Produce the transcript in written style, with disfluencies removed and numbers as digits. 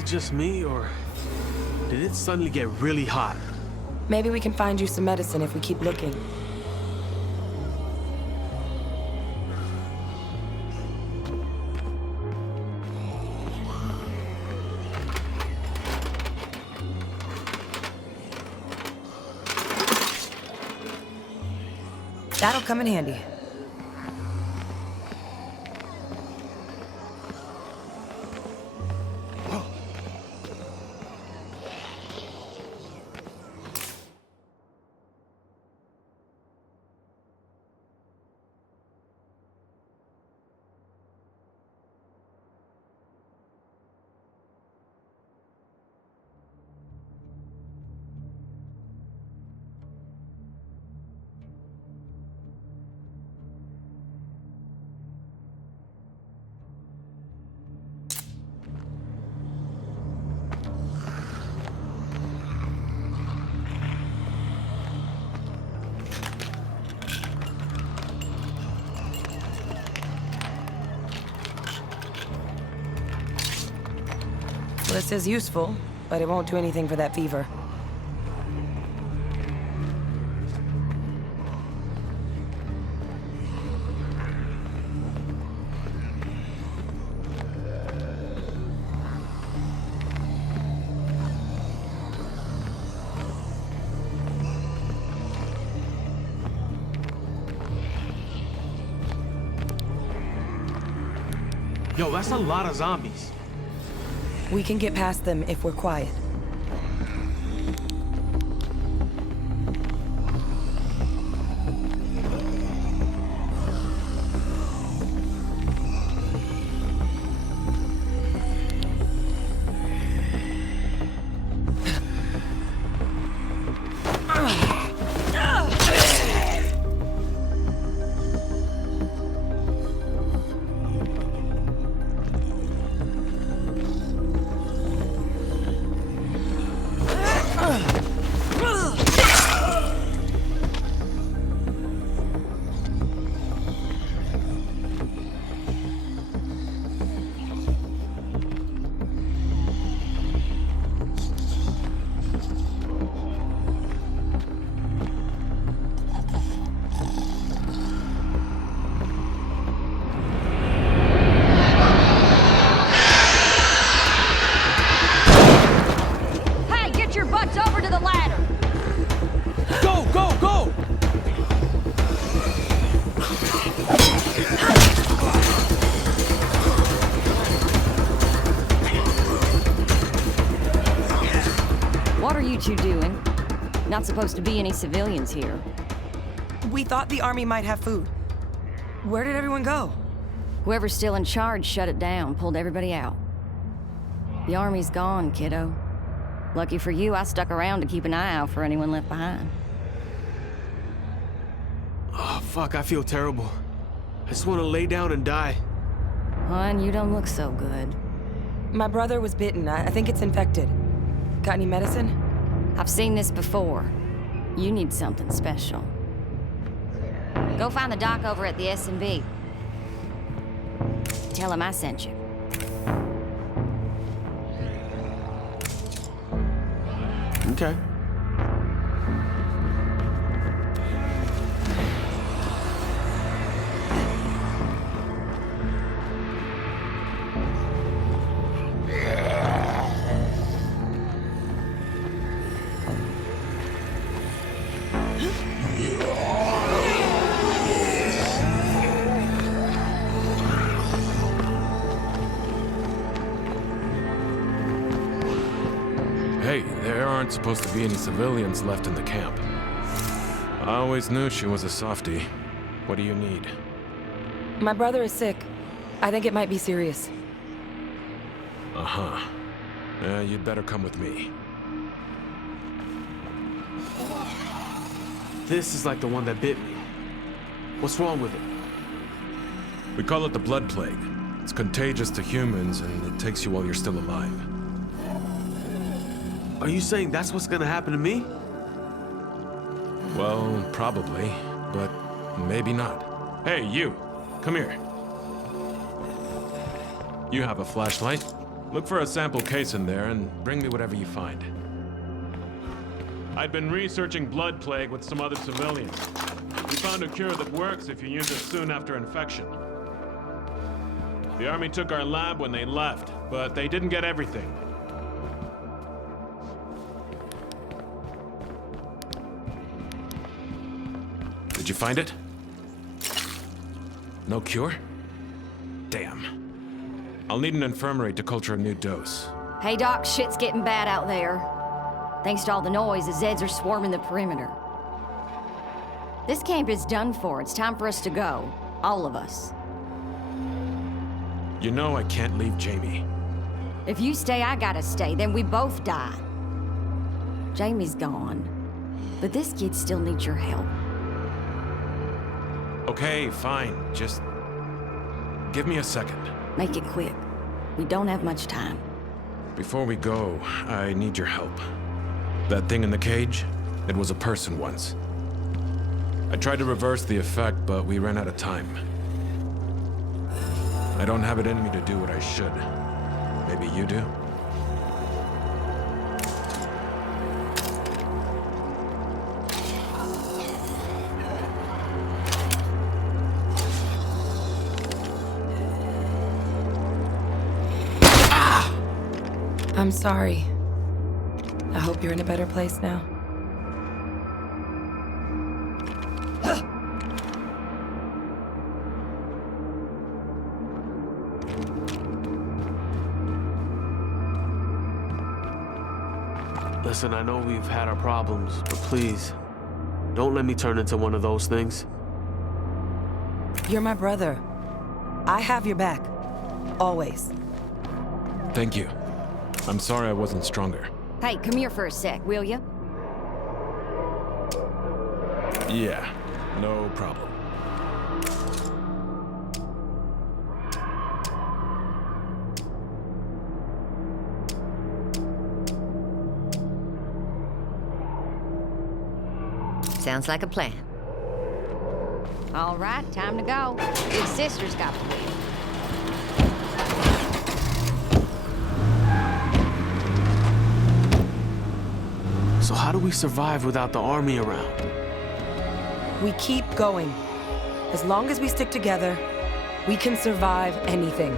it just me, or did it suddenly get really hot? Maybe we can find you some medicine if we keep looking. That'll come in handy. This is useful, but it won't do anything for that fever. Yo, that's a lot of zombies. We can get past them if we're quiet. You doing? Not supposed to be any civilians here. We thought the army might have food. Where did everyone go? Whoever's still in charge shut it down, pulled everybody out. The army's gone, kiddo. Lucky for you, I stuck around to keep an eye out for anyone left behind. Oh, fuck, I feel terrible. I just want to lay down and die. Hon, you don't look so good. My brother was bitten. I think it's infected. Got any medicine? I've seen this before. You need something special. Go find the doc over at the S&B. Tell him I sent you. Okay. Hey, there aren't supposed to be any civilians left in the camp. I always knew she was a softie. What do you need? My brother is sick. I think it might be serious. Uh-huh. You'd better come with me. This is like the one that bit me. What's wrong with it? We call it the blood plague. It's contagious to humans, and it takes you while you're still alive. Are you saying that's what's gonna happen to me? Well, probably, but maybe not. Hey, you! Come here. You have a flashlight? Look for a sample case in there and bring me whatever you find. I'd been researching blood plague with some other civilians. We found a cure that works if you use it soon after infection. The Army took our lab when they left, but they didn't get everything. Did you find it? No cure? Damn. I'll need an infirmary to culture a new dose. Hey, Doc, shit's getting bad out there. Thanks to all the noise, the Zeds are swarming the perimeter. This camp is done for. It's time for us to go. All of us. You know I can't leave Jamie. If you stay, I gotta stay. Then we both die. Jamie's gone. But this kid still needs your help. Okay, fine. Just give me a second. Make it quick. We don't have much time. Before we go, I need your help. That thing in the cage, it was a person once. I tried to reverse the effect, but we ran out of time. I don't have it in me to do what I should. Maybe you do? I'm sorry. I hope you're in a better place now. Listen, I know we've had our problems, but please, don't let me turn into one of those things. You're my brother. I have your back. Always. Thank you. I'm sorry I wasn't stronger. Hey, come here for a sec, will you? Yeah, no problem. Sounds like a plan. All right, time to go. Big sister's got the wheel. So how do we survive without the Army around? We keep going. As long as we stick together, we can survive anything.